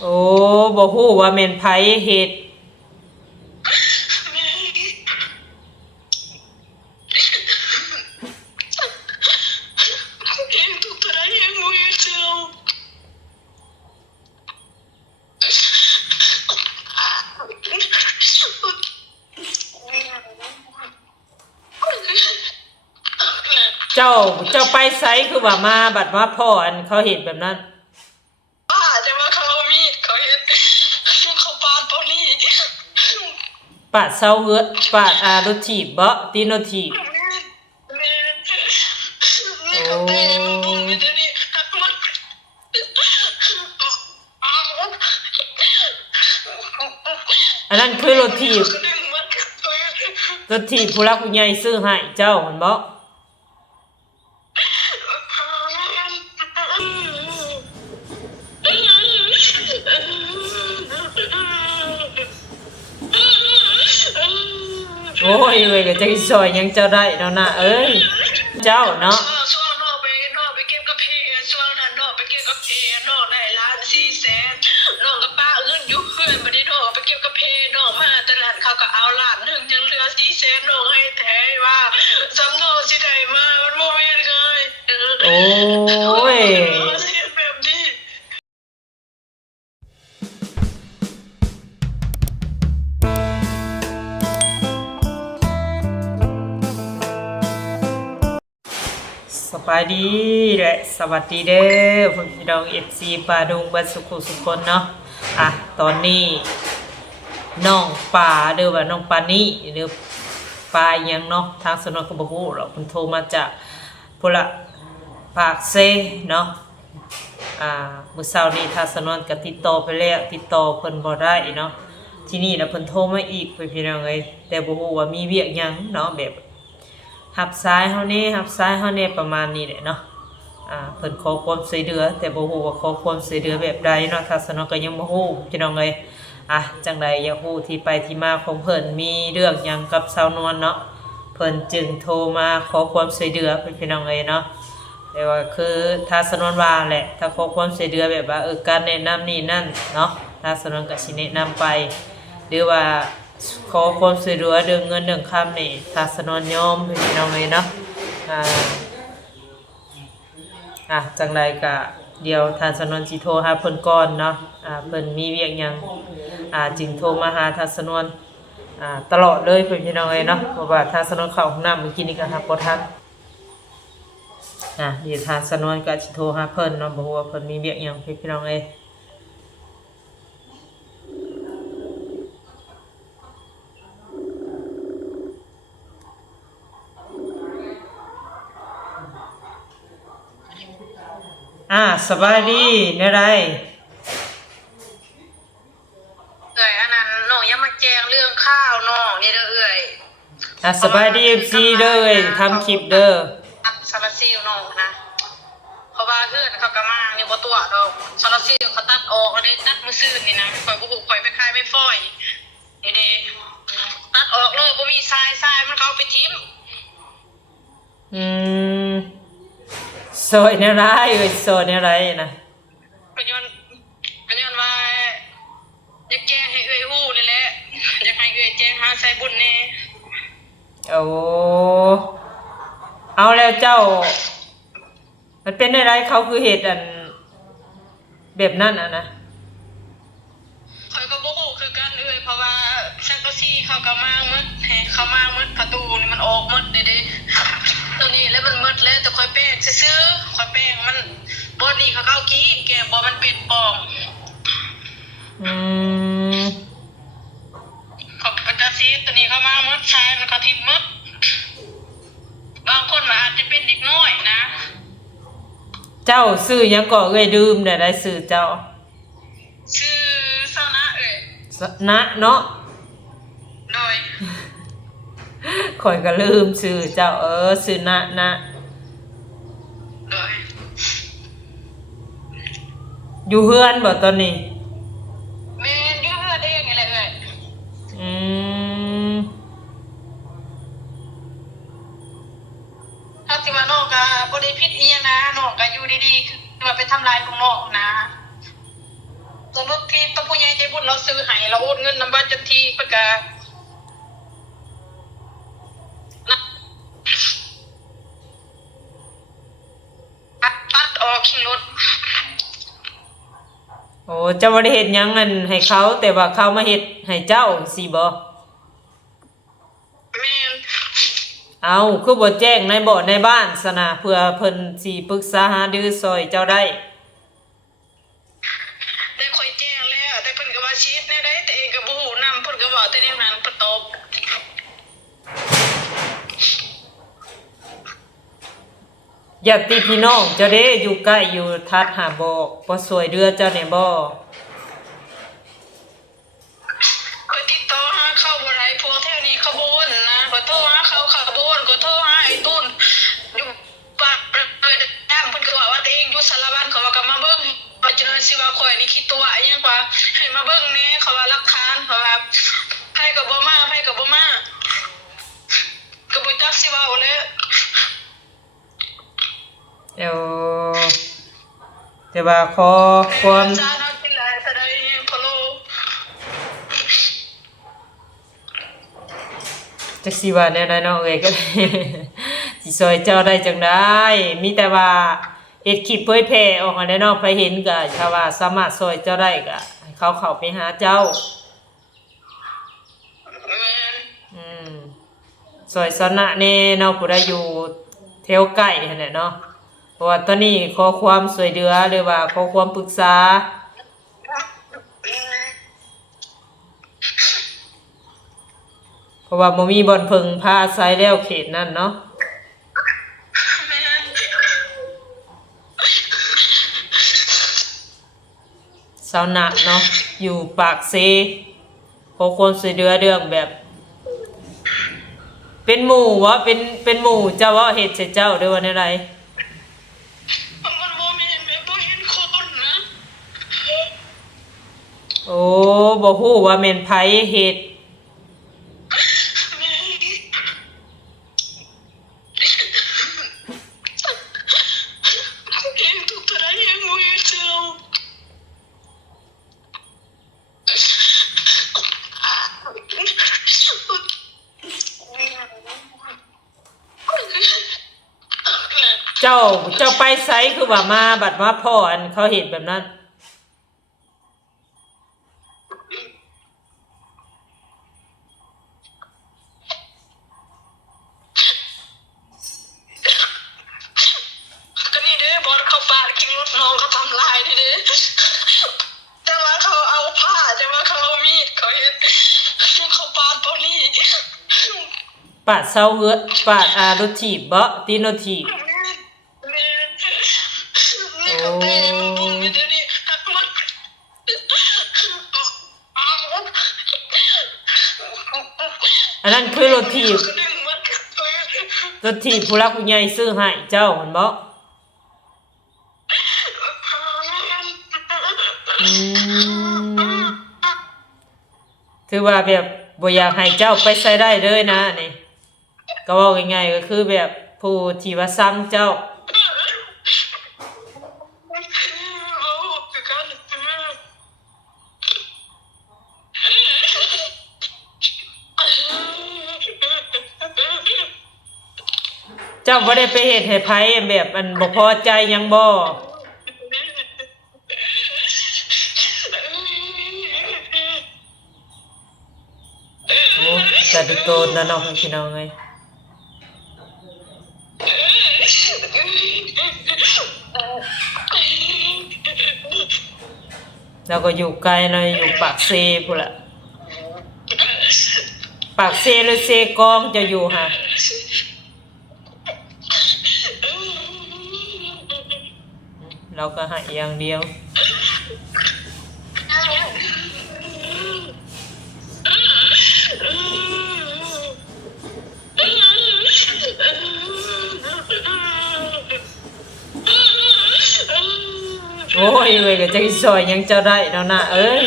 โอ้บ่ฮู้ว่าแม่นไผเฮ็ดเองถูกทำร้ายเองมือเจ้าเจ้าเจ้าไปไสคือว่ามาบัดมาพ่ออันเขาเฮ็ดแบบนั้นป้าแต่ว่าเขาเอามีดเขาเห็นเขาปาดตัวนี้ปาดเซาเฮือดปาดรถถีบบ่ตีนรถถีบนี่เขาเตะมันปุ่มนี่เดี๋ยวนี้หักมันอันนั้นคือรถถีบรถถีบผู้รักผู้ใหญ่ซื้อให้เจ้าแม่นบ่โอ้ยเอ้ยก็จักสิซอยหยังเจ้าได้เนาะนะเอ้ยเจ้าเนาะช่วงนอกไปเก็บกาแฟช่วงนั้นนอกไปเก็บกาแฟนอกได้ล้าน400,000นอกกับป้าเอื้นอยู่เพื่อนบ่ได้นอกไปเก็บกาแฟนอกมาตลาดเขาก็เอาล้านหนึ่งยังเหลือ400,000นอกให้แท้ว่าสำนองสิได้มามันบ่แม่นเลยโอ้ยเสียแบบนี้สบายดีและสวัสดีเด้อพี่น้อง FC ปาดุงบัดสุขุสุคนเนาะตอนนี้น้องปาเด้อว่าน้องปานี่หรือปาหยังเนาะทางสนก็บ่ฮู้หรอกเพิ่นโทรมาจากพุ่นละปากเซเนาะมื้อเช้านี้ทางสนก็ติดต่อไปแล้วติดต่อเพิ่นบ่ได้เนาะที่นี่แล้วเพิ่นโทรมาอีกพี่น้องเอ้ยแต่บ่ฮู้ว่ามีเวียกหยังเนาะแบบหับซ้ายเฮานี่หับซ้ายเฮานี่ประมาณนี้แหละเนาะเพิ่นขอความช่วยเหลือแต่บ่ฮู้ว่าขอความช่วยเหลือแบบใดเนาะทางสนก็ยังบ่ฮู้พี่น้องเอ้ยจังใดอยากฮู้ที่ไปที่มาของเพิ่นมีเรื่องหยังกับสาวนวลเนาะเพิ่นจึงโทรมาขอความช่วยเหลือพี่น้องเอ้ยเนาะแต่ว่าคือทางสนวนว่าแหละถ้าขอความช่วยเหลือแบบว่าการแนะนำนี่นั่นเนาะทางสนวนก็สิแนะนำไปหรือว่าขอความช่วยเหลือเรื่องเงินเรื่องคำนี่ทางสนวนยอมพี่น้องเอ้ยเนาะจังใดก็เดี๋ยวทางสนวนสิโทรหาเพิ่นก่อนเนาะเพิ่นมีเวียกหยังจึงโทรมาหาทางสนวนตลอดเลยพี่น้องเอ้ยเนาะเพราะว่าทางสนวนเข้าห้องน้ำเมื่อกี้นี่ก็หาบ่ทันเดี๋ยวทางสนวนก็สิโทรหาเพิ่นเนาะบ่ฮู้ว่าเพิ่นมีเวียกหยังพี่น้องเอ้ยสบายดีแนวใดอันนั้นน้องยังมาแจ้งเรื่องข้าวน้องนี่เด้อสบายดี FC เด้อทำคลิปเด้อซาลาซิลน้องนะเพราะว่าเพื่อนเขาก็มาอยู่บ่ตัวดอกซาลาซิลเขาตัดออกแล้วได้ตัดมื้อซื่นนี่นะข่อยบ่ฮู้ข่อยไปขายไม่ฟ้อยนี่เด้ตัดออกเลยบ่มีทรายมันเขาเอาไปทิ้งซอยแนวใดซอยแนวใดนะก็ย้อนว่าอยากแจ้งให้ฮู้นี่แหละอยากให้แจ้งหาใส่บุญแน่โอ้เอาแล้วเจ้ามันเป็นอะไรเขาคือเหตุแบบนั้นนะข่อยก็บ่ฮู้คือกันเพราะว่าซักกะซี่เขาก็มาหมดเขามาหมดประตูนี่มันออกหมดเด้ตัวนี้แล้วมันหมดแล้วแต่ข่อยแป้งซื่อๆข่อยแป้งมันบ่นี่เขาเอากินแกบ่มันเป็นปองเขาเป็นตาซีตัวนี้เขามาหมดชายมันก็ทิ่มหมดบางคนอาจจะเป็นเด็กน้อยนะเจ้าซื้อยังก็ดื่มได้ซื้อเจ้าชื่อเศร้านะนะเนาะโดยข่อยก็ลืมซื้อเจ้าซื้อนะโดยอยู่เฮือนบ่ตอนนี้แม่อยู่เฮือนเองนี่แหละถ้าสิมาน้องก็บ่ได้ผิดอีหยังนะน้องก็อยู่ดีๆคือว่าไปทำลายลูกน้องนะ สมมติที่ตัวผู้ใหญ่ใจบุญเราซื้อให้เราโอนเงินนำบัตรจันทีประกาศตัดออกขี่รถ โอ้เจ้าบ่ได้เฮ็ดหยังอันให้เขาแต่ว่าเขามาเฮ็ดให้เจ้าสิบ่ แม่น เอาคือบ่แจ้งในบ่ในบ้านซะนะเพื่อเพิ่นสิปรึกษาหารือซอยเจ้าได้ ได้คอยแจ้งแล้วแต่เพิ่นก็ว่าชีดแน่ได้แต่เองก็บ่ฮู้นำเพิ่นก็บอกแต่แนวนั้นเพิ่นตอบ ญาติพี่น้องเจ้าเด้อยู่ใกล้อยู่ทัดหาบ่สวยเดือเจ้าเนี่ยบ่ คอยติดต่อหาเขาบ่ได้พวกแถวนี้เขาบ่วนนะขอโทรหาเขาเขาก็บ่วนขอโทรหาไอ้ตุ้นอยู่ปากเลยตามเพิ่นก็ว่าตัวเองอยู่สารวัตรเขาว่าก็มาเบิ่งว่าจะเลยสิว่าข่อยนี่คิดตัวอีหยังว่าให้มาเบิ่งแหน่เขาว่าหลักฐานเขาว่าไผก็บ่มาไผก็บ่มาก็บ่จักสิเว้าแล้ว เดี๋ยวแต่ว่าขอความ จานเอากินหลายซะได้พะโล จักสิว่าแนวใดเนาะเอ้ยก็ ได้ สิซอยเจ้าได้จังได๋มีแต่ว่าเฮ็ดคลิปเผยแพร่ออกมาได้เนาะไปเห็นก็ถ้าว่าสามารถซอยเจ้าได้ก็ให้เขาเข้าไปหาเจ้า แม่น อืมซอยสนะแน่เนาะผู้ใดอยู่แถวใกล้นั่นแหละเนาะเพราะว่าตอนนี้ขอความช่วยเหลือหรือว่าขอความปรึกษาเพราะว่าบ่มีบ่อนพึ่งพาอาศัยแล้วเขตนั้นเนาะ แม่น สาวนะเนาะอยู่ปากเซขอความช่วยเหลือเรื่องแบบ เป็นหมู่วะเป็นหมู่เจ้าว่าเฮ็ดใส่เจ้าด้วยว่าแนวใด มันบ่แม่นแม่บ่เห็นคนนะ โอ้บ่ฮู้ว่าแม่นไผเฮ็ด แม่เห็นทุกตัวได้ยังบ่เห็นเจ้าเจ้าไปไสคือว่ามาบัดมาพ่ออันเขาเฮ็ดแบบนั้น ก็นี่เด้บอสเขาปาดกินรถน้องเขาทำลายนี่เด้แต่ว่าเขาเอาผ้าแต่ว่าเขาเอามีดเขาเฮ็ดเขาปาดบ่นี่ ปาดเซาเฮือปาดรถถีบบ่ตีนรถถีบ นี่ก็เตะมันบุ้มอยู่เดี๋ยวนี้หักมัน อันนั้นคือรถถีบ ดึงมัน รถถีบผู้รักผู้ใหญ่ซื้อให้เจ้าหั่นบ่อืมถือว่าแบบบ่อยากให้เจ้าไปใส่ได้เลยนะนี่ก็เว้าง่ายๆก็คือแบบผู้ที่ว่าสั่งเจ้า เจ้าบ่ได้ไปเฮ็ดให้ไผแบบอันบ่พอใจหยังบ่โอ้แต่ดุโตนนะน้องพี่น้องเอ้ยแล้วก็อยู่ไกลหน่อยอยู่ปากเซพุ่นล่ะปากเซหรือเซกองจะอยู่หะเราก็ให้อย่างเดียวโอ้ยเว้ยก็จะซอยหยังเจ้าได้แล้วนะเอ้ย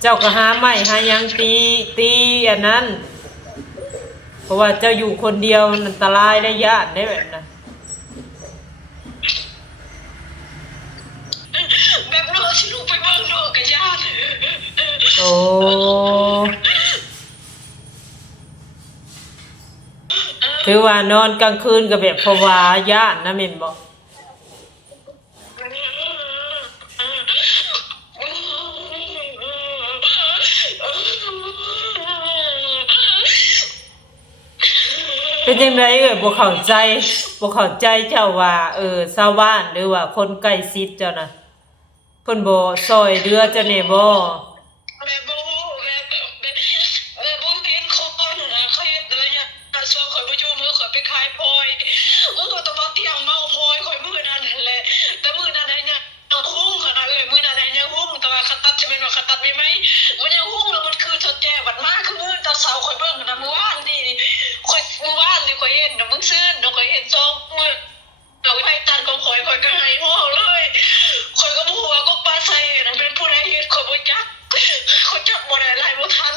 เจ้าก็หาไม้หาหยังตีอันนั้นเพราะว่าเจ้าอยู่คนเดียวมันอันตรายและยากได้แบบนั้น แบบน้องสิลูกไปเบิ่งน้องกับญาติ โอ้ถือว่านอนกลางคืนก็แบบภาวะย่านนะแม่นบ่เป็นจังไดบ่เข้าใจบ่เข้าใจเจ้าว่าชาวบ้านหรือว่าคนใกล้ชิดเจ้าน่ะเพิ่นบ่ช่วยเหลือเจ้าแน่บ่ แม่บูแม่บูเห็นคนนะเขาเห็นอะไรเนี่ยส่วนข่อยไปจูมือข่อยไปขายพลอยมือตะบอเตียงเมาพลอยข่อยมือนั่นแหละแต่มือนั่นเนี่ยหุ้งขนาดมือนั่นเนี่ยหุ้งแต่ว่าคัตัดจะเป็นว่าคัตัดไม่ไหมมันยังหุ้งแล้วมันคือเธอแก่บัดมากคือมือตาเสาข่อยเบิ่งนะเมื่อวานนี่ข่อยเมื่อวานนี่ข่อยเห็นนะมึงซื้อข่อยเห็นซองมือดอกไม้ตัดของข่อยก็ให้ห่อเลยข่อยก็บอกว่าก็ปลาใส่นะเป็นผู้ใดเห็นข่อยบ่จักข่อยจับบ่ได้หลายบ่ทัน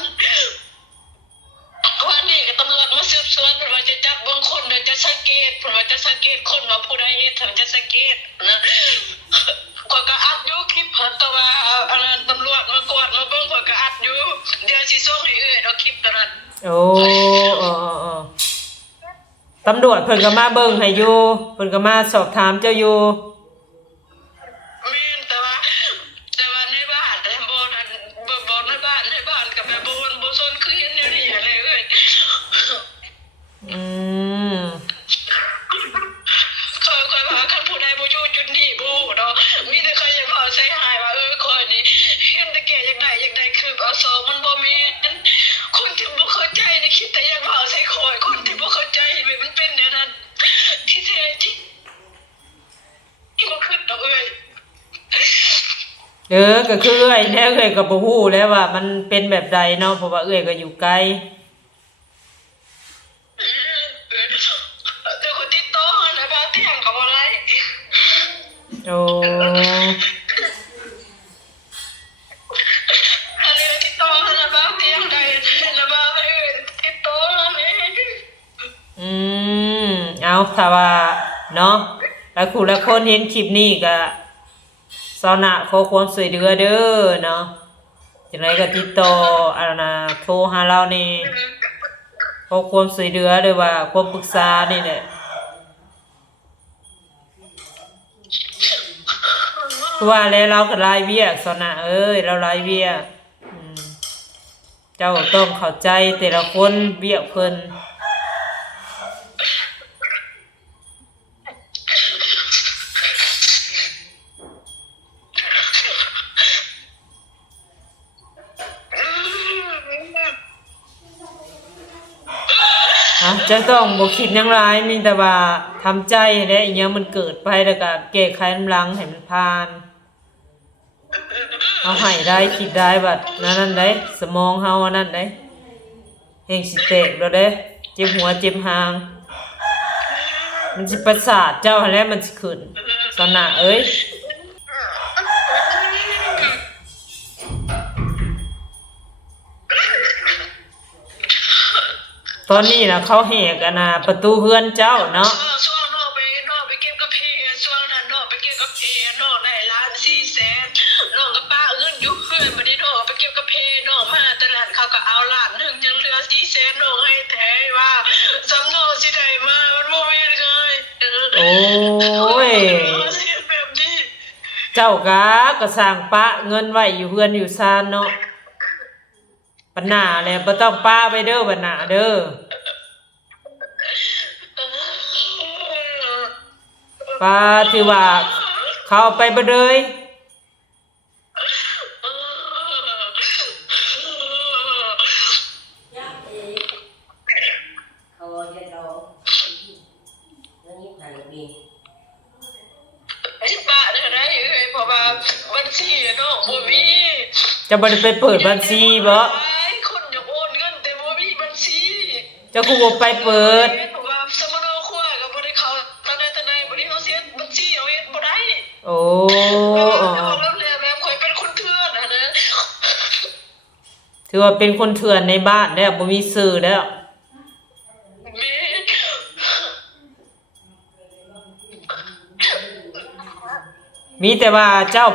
วันนี้ก็ตำรวจมาสืบสวนเพิ่นว่าจะจับบางคนเดี๋ยวจะสังเกตเพิ่นว่าจะสังเกตคนว่าผู้ใดเฮ็ดเพิ่นจะสังเกตนะข่อยก็อัดอยู่คลิปแต่ว่าอันนั้นตำรวจมากวดมาเบิ่งข่อยก็อัดอยู่เดี๋ยวสิส่งให้เอื้อยดอกคลิปตัวนั้นโอ้ตำรวจเพิ่นก็มาเบิ่งให้อยู่เพิ่นก็มาสอบถามเจ้าอยู่แม่นแต่ว่าในบ้านแต่บ่นั่นบ่ในบ้านก็แบบบ่ซนคือเห็นแนวนี้อะไรเอ้ยอืมค่อยว่าคันผู้ใดบ่อยู่จุดนี้บ่เนาะมีแต่ใครอยากเว้าใส่หายว่าข้อยนี่เห็นแต่แก่อยากได้คือเอาซองมันบ่แม่นคนที่บ่เข้าใจนี่คิดแต่อยากเว้าใส่ข้อยคนที่บ่เข้าใจมันเป็นแนวนั้นที่แท้จริงนี่บ่คือดอกเอ้ยก็คือเอ้อยแน่เอ้อยก็บ่ฮู้แล้วว่ามันเป็นแบบใดเนาะเพราะว่าเอ้อยก็อยู่ไกลแต่คนติดต่อนะบ่เตียงก็บ่ได้โอ้อันนี้ติดต่อนะบ่เตียงได้นะบ่ติดต่อนี่อืมเอาถ้าว่าเนาะแล้วครูและคนเห็นคลิปนี้ก็สาวนะขอความช่วยเหลือเด้อเนาะจังไดก็ติดต่ออันน่ะโทรหาเรานี่ขอความช่วยเหลือหรือว่าความปรึกษานี่แหละว่าแล้วเราก็หลายเวียกสาวนะเอ้ยเราหลายเวียกเจ้าต้องเข้าใจแต่ละคนเวียกเพิ่นจะต้องบ่คิดหยังหลายมีแต่ว่าทำใจและอีหยังมันเกิดไปแล้วก็แก้ไขน้ำหลังให้มันผ่านเอาให้ได้คิดได้บัดนั่นได้สมองเฮาอันนั้นได้แห่งสิแตกแล้วเด้เจ็บหัวเจ็บหางมันสิประสาทเจ้าหั่นแหละมันสิขึ้นสนะเอ้ยตอนนี้นะเขาแหกกันนะประตูเฮือนเจ้าเนาะช่วงนอกไปเก็บกาแฟช่วงนั้นนอกไปเก็บกาแฟนอกได้ล้าน400,000นอกกับป้าเงินอยู่เพื่อนบ่ได้นอกไปเก็บกาแฟนอกมาตลาดเขาก็เอาล้านนึงยังเหลือ400,000นอกให้แท้ว่าสำนองสิได้มามันบ่แม่นเลยโอ้ยเจ้ากะก็สร้างปะเงินไว้อยู่เฮือนอยู่ซานเนาะปัญหาแล้วบ่ต้องป้าไปเด้อปัญหาเด้อป้าที่ว่าเขาไปบ่เลยบัญชีเนาะบ่มีจะบ่ได้ไปเปิดบัญชีบ่คนจะโอนเงินแต่บ่มีบัญชีเจ้าคือบ่ไปเปิดว่าสมโนครัวก็บ่ได้เข้าตอนใดบ่ได้เฮาเสียบัญชีเอาเฮ็ดบ่ได้โอ้แล้วข่อยเป็นคนเถื่อนนะถือว่าเป็นคนเถื่อนในบ้านแล้วบ่มีชื่อแล้ว มีแต่ว่าเจ้า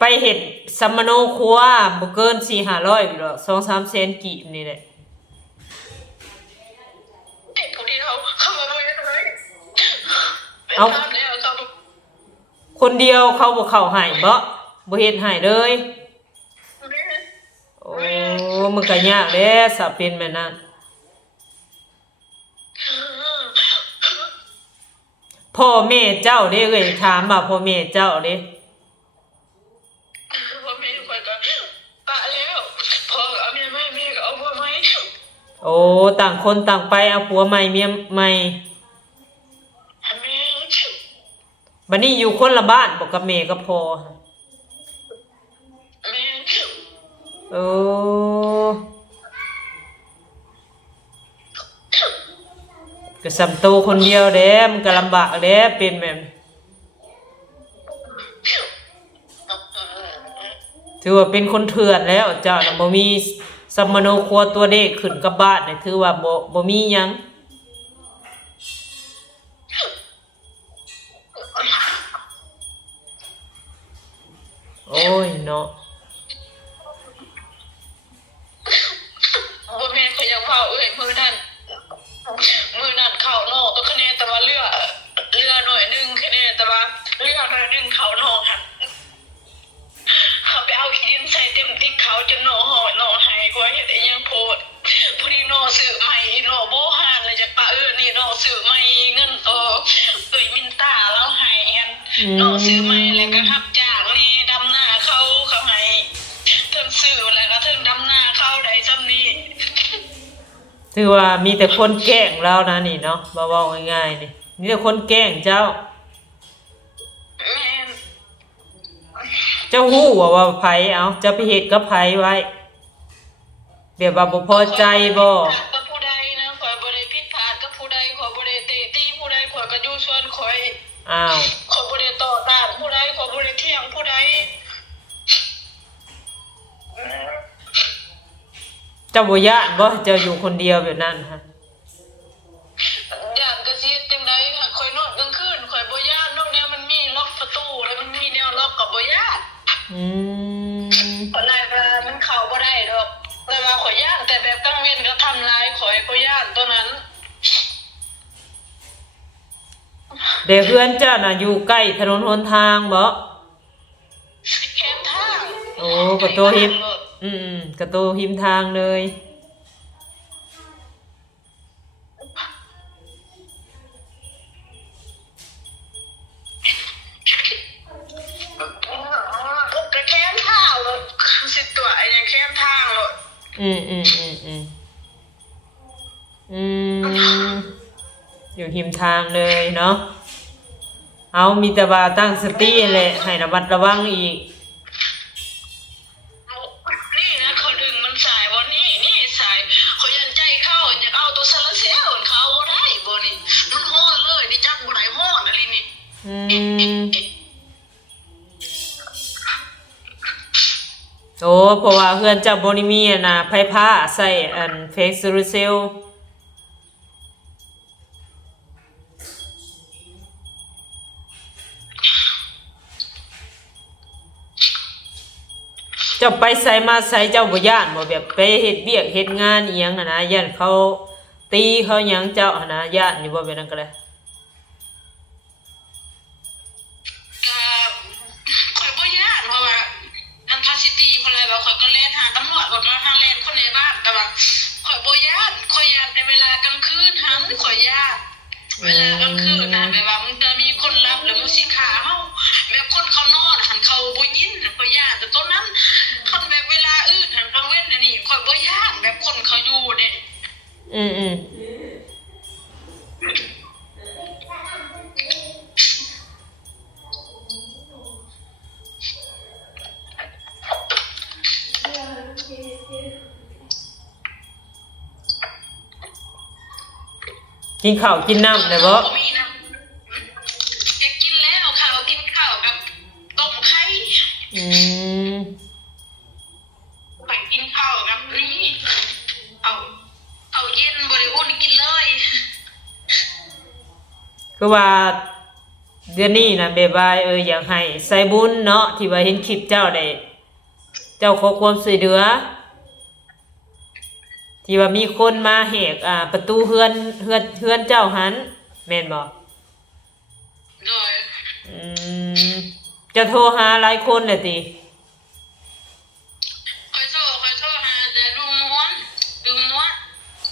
ไปเฮ็ดสัมมโนครัวบ่เกิน4-500อยู่ดอก2-3 แสนกีบนี่แหละไอ้ผู้ที่เขามาไม่ได้เอาแล้วเขาคนเดียวเขาบ่เข้าให้บ่เฮ็ดให้เลยโอ้มันก็ยากแหละถ้าเป็นแบบนั้นพ่อแม่เจ้าเด้เอ้ยถามว่าพ่อแม่เจ้าเด้พ่อแม่คอยก็ปะแล้วพอเอาเมียไม่แม่ก็เอาพ่อไม่โอ้ต่างคนต่างไปเอาผัวใหม่เมียใหม่แม่บัดนี้อยู่คนละบ้านบ่กับแม่กับพ่อแม่โอ้ก็สำโตคนเดียวเด้มันก็ลำบากเด้เป็นแบบถือว่าเป็นคนเถื่อนแล้วเจ้าน่ะบ่มีสัมมโนครัวตัวเด็กขึ้นกับบ้านนี่ถือว่าบ่มีหยังโอ้ยเนาะพ่อแม่เขายังว่ามือนั่นเขานอกก็คะแนนแต่ว่าเรือหน่อยนึงคะแนนแต่ว่าเรือหน่อยนึงเขานอกค่ะเขาไปเอาขี้ดินใส่เต็มที่เขาจนหนอหอยหนอหายกว่าเห็นไอ้ยังโพดพอดีหนอสื่อใหม่หนอโบหานเลยจากป้านี่หนอสื่อใหม่เงินโตมินตาแล้วหายกันหนอสื่อใหม่เลยก็รับจ้างนี่ดำหน้าเขาให้เทิงสื่อแล้วก็เทิงดำหน้าเขาได้ซ้ำนี้ถือว่ามีแต่คนแกล้งเรานะนี่เนาะเบาๆง่ายๆนี่มีแต่คนแกล้งเจ้าเจ้าฮู้ว่าไผเอาเจ้าไปเฮ็ดกับไผไว้แบบว่าบ่พอใจบ่กับผู้ใดนะข่อยบ่ได้ผิดพลาดกับผู้ใดข่อยบ่ได้เตะตีผู้ใดข่อยก็อยู่ส่วนข่อยอ้าวข่อยบ่ได้ต่อต้านผู้ใดข่อยบ่ได้เถียงผู้ใดเจ้าบ่ย้านบ่เจ้าอยู่คนเดียวแบบนั้นฮะย่านก็สิจังได๋ข่อยนอนกลางคืนข่อยบ่ย้านนอกแนวมันมีล็อกประตูแล้วมันมีแนวล็อกก็บ่ย้านอะไรว่ามันเข้าบ่ได้ดอกแต่ว่าข่อยย้านแต่แบบกลางเว้นก็ทำลายข่อยก็ย้านตัวนั้นเดี๋ยวเพื่อนเจ้าน่ะอยู่ใกล้ถนนหนทางบ่แคมทางโอ้ก็โตหิมก็โตหิมทางเลยก็แคมทางเลยสิตัวไอ้ยังแคมทางเลยอยู่หิมทางเลยเนาะเอามีแต่ว่าตั้งสติแหละให้ระมัดระวังอีกนี่นะเขาดึงมันสายวันนี้นี่สายเขายันใจเข้าอยากเอาตัวซาลาเซลเขาบ่ได้บ่นี่มันฮ้อนเลยนี่จักบ่ได้ฮ้อนอะไรนี่โอ้เพราะว่าเพื่อนเจ้าบ่ได้มีน่ะไผผ้าใส่เฟกโซลาเซลเจ้าไปใส่มาใส่เจ้าบ่ย่านบ่แบบไปเฮ็ดเวียกเฮ็ดงานอีหยังหั่นนะย่านเขาตีเขาหยังเจ้าหั่นนะย่านอยู่บ่แบบนั้นก็ได้ข่อยบ่ย่านเพราะว่าอันทาซิตี้เพิ่นเลยว่าข่อยก็เล่นหาตำรวจบ่ก็ทางเล่นคนในบ้านแต่ว่าข่อยบ่ย่านข่อยย่านแต่เวลากลางคืนหันข่อยย่านเวลากลางคืนน่ะแบบว่ามันจะมีคนรับแล้วมันสิฆ่าเฮาแบบคนเขานอนหันเขาบ่ยินข่อยย่านแต่ตอนนั้นคันแบบเวลาอื่นหันกลางเว้นอันนี้ข่อยบ่ย่านแบบคนเขาอยู่เด้กินข้าวกินน้ำได้บ่จะกินแล้วข้าวกินข้าวกับต้มไข่ไปกินข้าวกับนี่เอาเย็นบ่ได้อุ่นกินเลยคือว่า เดือนนี้นะเบบายอยากให้ใส่บุญเนาะที่ว่าเห็นคลิปเจ้าได้เจ้าขอความช่วยเหลือที่ว่ามีคนมาแหกประตูเฮือนเจ้าหันแม่นบ่ โดย อืมจะโทรหาหลายคนเลยติ คอยโทรหาแต่ลุงม้วน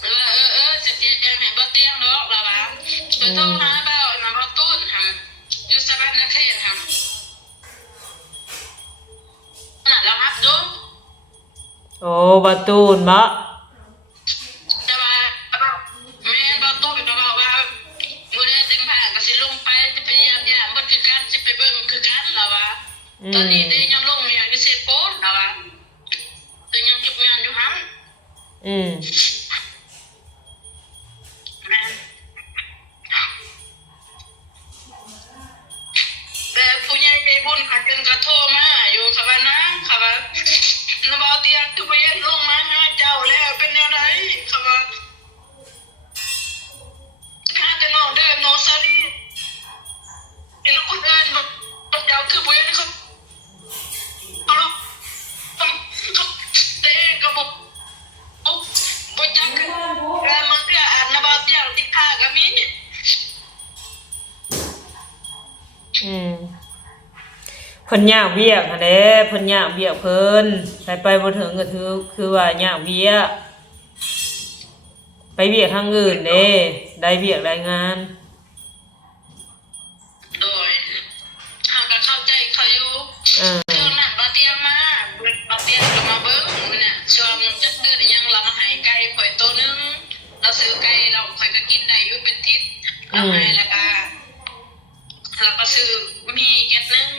แล้วจะเจ๊ให้บ่เตียงดอกล่ะว่าคอยโทรหาบ่าวน่ะบ่ตูนหั่นอยู่สะพานนครหั่นน่ะเรารับดู โอ้บ่ตูนบ่ แต่ว่าแม่บ่ตูนก็บอกว่ามื้อใดจึงผ่านก็สิลงไปสิไปเยี่ยมยามเพิ่นคือกันสิไปเบิ่งคือกันล่ะว่าตอนนี้ได้ยังลงเมียอยู่เสร็จโพนล่ะว่าแต่ยังเก็บงานอยู่หั่น อืม แม่แต่ผู้ใหญ่ใจบุญเขาจึงก็โทรมาอยู่ค่ะว่านะค่ะว่าน้าบ่าวเตียงคือบ่เห็นลงมาหาเจ้าแล้วเป็นแนวใดค่ะว่าหาแต่น้องเด้อน้องซาลีเห็นคนอื่นบ่เจ้าคือบ่เห็นเขาแต่เองก็บ่จักคือการมันเพื่ออ่านน้าบ่าวเตียงที่ค่าก็มี อืมเพิ่นยากเวียกหั่นแหละเพิ่นยากเวียกเพิ่นไปบ่ถึงก็คือว่ายากเวียกไปเวียกทางอื่นเด้ได้เวียกได้งาน โดยทางการเข้าใจเขาอยู่ อ่า เรื่องนั้นบาเตียมาบาเตียก็มาเบิ้งเนี่ยช่วงจักเดือนยังเรามาหายไก่ข่อยตัวนึงเราซื้อไก่เราข่อยก็กินได้อยู่เป็นทิศเราให้แล้วก็ซื้อมีแก๊สนึง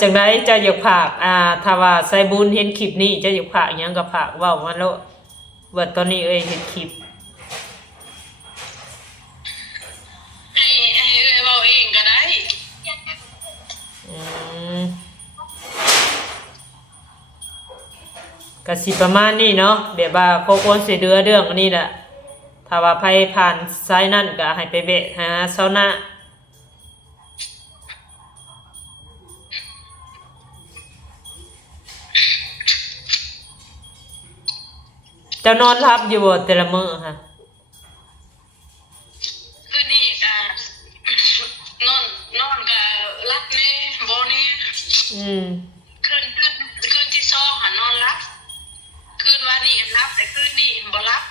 จังได๋เจ้าอยากฝากถ้าว่าใส่บุญเห็นคลิปนี้เจ้าอยากฝากหยังก็ฝากเว้ามาโลดว่าตอนนี้เห็นคลิปให้เราเองก็ได้ อืมก็สิประมาณนี้เนาะแบบว่าขอความช่วยเหลือเรื่องอันนี้แหละถ้าว่าไผผ่านสายนั้นก็ให้ไปแวะหาเซานะเจ้านอนรับอยู่บ่แต่ละมื้อค่ะ คืนนี้ก็นอนก็รับแน่บ่แน่ อืม คืนที่สองนอนรับคืนวันนี้รับแต่คืนนี้บ่รับ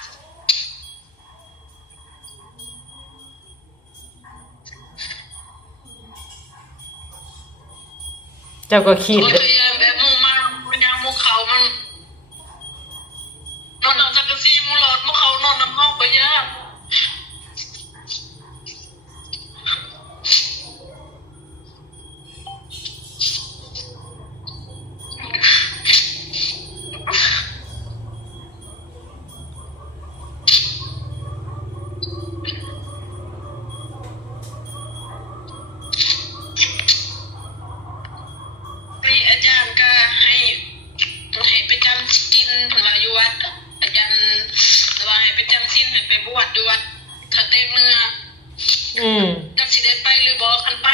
เจ้าก็คิด พยายามแบบมูมามันยังมูเขามันนอนจักรซีมูหลอดมูเขานอนน้ำห้องไปยากนี่อาจารย์ก็ให้ไปจำศีลเพิ่นว่าอยู่วัดอาจารย์ว่าให้ไปจำศีลให้ไปบวชอยู่วัดถ้าแต่งเนื้อ อืม จักสิได้ไปหรือบ่คันไป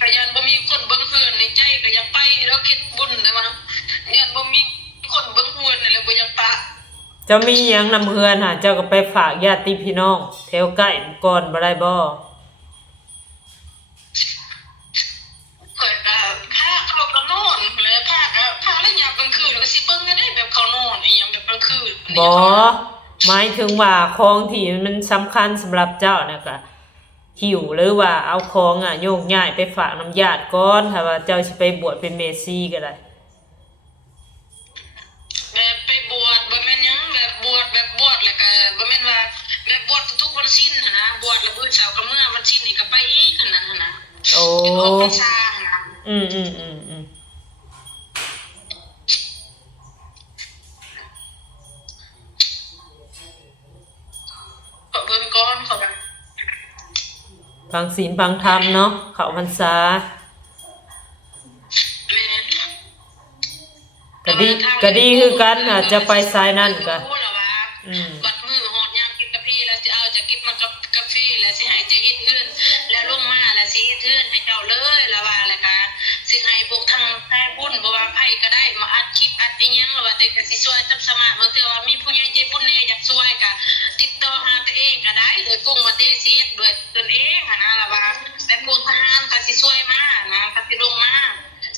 ก็ยันบ่มีคนเบิ่งเฮือนในใจก็อยากไปแล้วเฮ็ดบุญแต่ว่ายันบ่มีคนเบิ่งเฮือนนั่นแหละบ่อยากปะ เจ้ามีหยังนำเฮือนเจ้าก็ไปฝากญาติพี่น้องแถวใกล้ก่อนบ่ได้บ่ ข่อยก็พาเขาก็นอนแล้วพาแล้วยามกลางคืนก็สิเบิ่งกันได้แบบเขานอนอีหยังแบบกลางคืน บ่หมายถึงว่าของที่มันสำคัญสำหรับเจ้าน่ะก็หิวหรือว่าเอาของโยกย้ายไปฝากน้ำญาติก่อนถ้าว่าเจ้าสิไปบวชเป็นเมซีก็ได้ แบบไปบวชบ่แม่นหยังแบบบวชแล้วก็บ่แม่นว่าแบบบวชทุกๆวันศีลหั่นนะบวชแล้วมื้อเช้าก็มื้อวันศีลนี่ก็ไปอีกหั่นนะ โอ้ เป็นออกพรรษาหั่นนะ อืมขอเบิ่งก่อนขอแบบ ฟังศีลฟังธรรมเนาะเข้าพรรษา แม่ ก็ดีคือกันอาจจะไปสายนั่นก็บัดมือหอดยามกินกาแฟแล้วสิเอาจะกินมากาแฟแล้วสิให้จะเฮ็ดเฮือนแล้วลงมาแล้วสิเฮ็ดเฮือนให้เจ้าเลยแล้วว่าแล้วก็สิให้พวกทางแท้บุญบ่ว่าไผก็ได้มาอัดคลิปอัดอีหยังแล้วว่าแต่ก็สิช่วยตามสมาธิบางเทื่อว่ามีผู้ใหญ่ใจบุญแน่อยากช่วยก็ติดต่อหาตัวเองก็ได้โดยกุ้งมาเตสิเฮ็ดด้วยตนเองหั่นนะแล้วว่าแต่พวกทหารก็สิช่วยมานะก็สิลงมา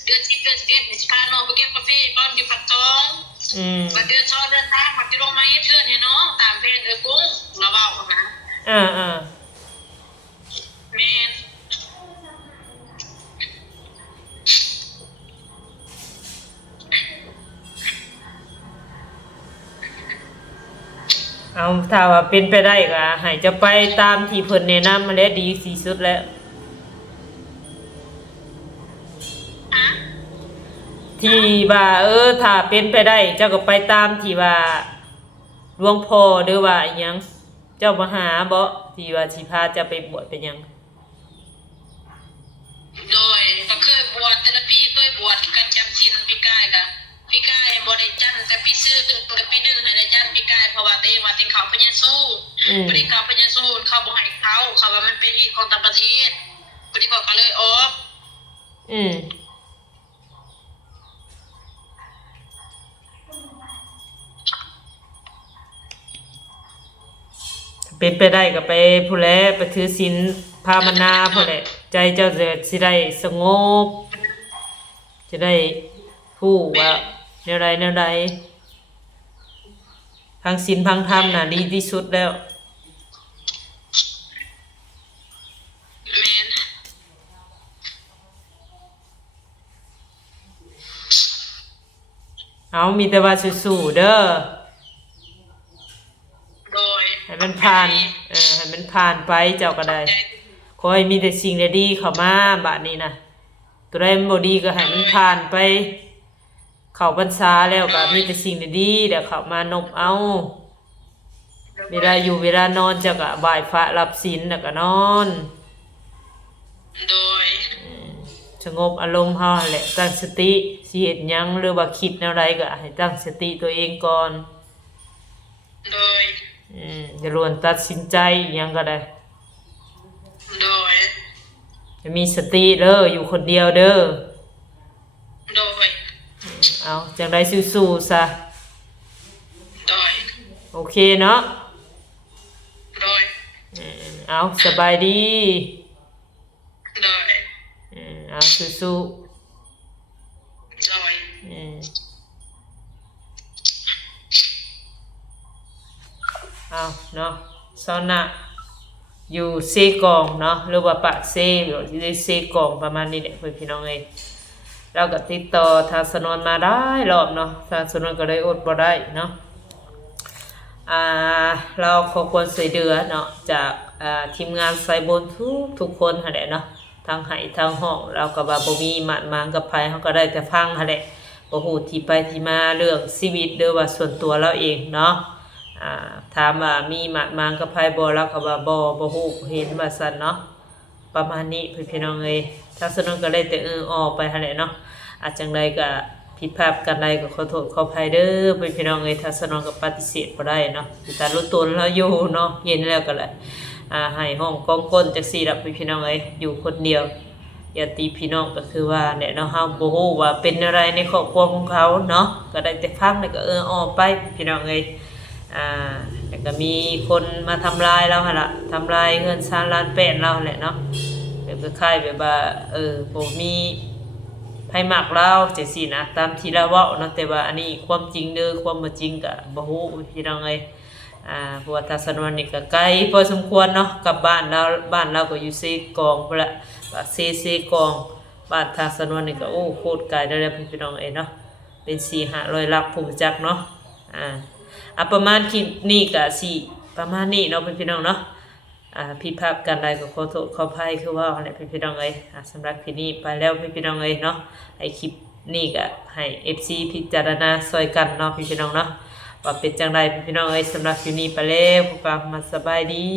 เดือน10เดือน11นี่สิพาน้องไปเก็บกาแฟก่อนอยู่ปักตองบัดเดือน2เดือน3มันสิลงมาเฮ็ดเทื่อนให้น้องตามเพจกุ้งแล้วเว้านะแม่นเอาถ้าว่าเป็นไปได้ก็ให้จะไปตามที่เพิ่นแนะนำมาแล้วดีที่สุดแล้วที่ว่าถ้าเป็นไปได้เจ้าก็ไปตามที่ว่าหลวงพ่อหรือว่าอิหยังเจ้ามาหาบ่ที่ว่าสิพาเจ้าไปบวชเป็นหยังโดยก็เคยบวชแต่ละปีเคยบวชกันจำศีลปีกายก็ปีกายบ่ได้จันแต่ปีซื้อแต่ปีนึงให้ได้จันปีกายเพราะว่าตัวเองว่าสิเข้าพญาสู้บ่ได้เข้าพญาสู้เขาบ่ให้เขาว่ามันเป็นฮีตของต่างประเทศบ่ได้ก็เลยออกเป็นไปได้ก็ไปผู้แลไปถือศีลภาวนาพุ่นแหละใจเจ้าจะสิได้สงบจะได้ผู้ว่าแนวใดทางศีลทางธรรมน่ะดีที่สุดแล้วแม่นเอามีแต่ว่าสู้ๆเด้อให้มันผ่านให้มันผ่านไปเจ้าก็ได้ขอให้มีแต่สิ่งดีๆเข้ามาบัดนี้นะตัวใดมันบ่ดีก็ให้มันผ่านไปเข้าพรรษาแล้วก็มีแต่สิ่งดีๆเดี๋ยวเข้ามานบเอาเวลาอยู่เวลานอนเจ้าก็ไหว้พระรับศีลแล้วก็นอนโดยสงบอารมณ์เฮาแหละตั้งสติสิเฮ็ดหยังหรือว่าคิดแนวใดก็ให้ตั้งสติตัวเองก่อนโดยอย่าล้วนตัดสินใจหยังก็ได้โดยจะมีสติเด้ออยู่คนเดียวเด้อโดยเอาจังได๋สู้ๆซะโดยโอเคเนาะโดยเอาสบายดีโดยเอาสู้ๆโดยเอาเนาะซอนน่ะอยู่เซกองเนาะหรือว่าปากเซหรือที่ได้เซกองประมาณนี้แหละพี่น้องเอ้ยเราก็ติดต่อทางสนวนมาได้รอบเนาะทางสนวนก็ได้อดบ่ได้เนาะเราขอควรช่วยเหลือเนาะจากทีมงานไซบนทุกคนหั่นแหละเนาะทางให้ทางห้องเราก็ว่าบ่มีหมาดหมางกับไผเฮาก็ได้แต่ฟังหั่นแหละบ่ฮู้ที่ไปที่มาเรื่องชีวิตหรือว่าส่วนตัวเราเองเนาะถามว่ามีหมาดหมางกับไผบ่เราก็ว่าบ่ฮู้เห็นว่าซั่นเนาะประมาณนี้พี่น้องเอ้ยทางสนวนก็เลยแต่ออกไปหั่นแหละเนาะอาจจังไดก็ผิดพลาดกันใดก็ขอโทษขออภัยเด้อพี่น้องเอ้ยทางสนวนก็ปฏิเสธบ่ได้เนาะแต่รู้ตนแล้วอยู่เนาะเห็นแล้วก็แหละให้ห้องกองก้นจักซี่ล่ะพี่น้องเอ้ยอยู่คนเดียวอย่าตีพี่น้องก็คือว่าเนี่ยเนาะเฮาบ่ฮู้ว่าเป็นอะไรในครอบครัวของเขาเนาะก็ได้แต่ฟังแล้วก็ออกไปพี่น้องเอ้ยแล้วก็มีคนมาทำลายเราหั่นล่ะทำลายเฮือนซานลานแป้นเราแหละเนาะแบบคล้ายๆแบบว่าบ่มีไผมักเราจังซี่นะตามที่เราเว้าเนาะแต่ว่าอันนี้ความจริงเด้อความบ่จริงก็บ่ฮู้พี่น้องเอ้ยเพราะว่าทางสนวนนี่ก็ไกลพอสมควรเนาะกับบ้านเราก็อยู่เซกองพุ่นละเซกองบ้านทางสนวนนี่ก็โอ้โคตรไกลแล้วพี่น้องเอ้ยเนาะเป็น 4-500 ลักผู้จักเนาะประมาณคลิปนี้ก็สิประมาณนี้เนาะพี่น้องเนาะผิดพลาดกันใดก็ขอโทษขออภัยคือว่าแหละพี่น้องเอ้ยสำหรับคลิปนี้ไปแล้วพี่น้องเอ้ยเนาะไอ้คลิปนี้ก็ให้ FC พิจารณาช่วยกันเนาะพี่น้องเนาะว่าเป็นจังไดพี่น้องเอ้ยสำหรับคลิปนี้ไปแล้วพวกเรามาสบายดี